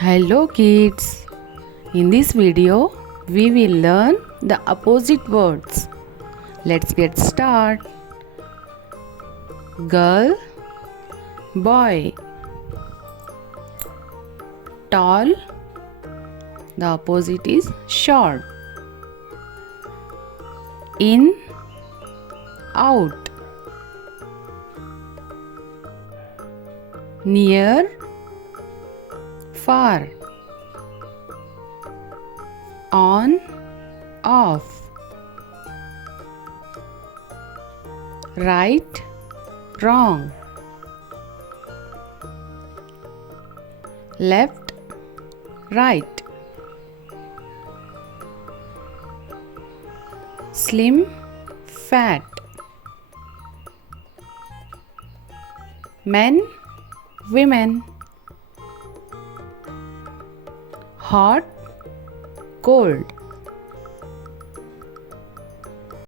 Hello kids, in this video we will learn the opposite words. Let's get started. Girl, boy. Tall, the opposite is short. In, out. Near, far. On, off. Right, wrong. Left, right. Slim, fat. Men, women. Hot, cold.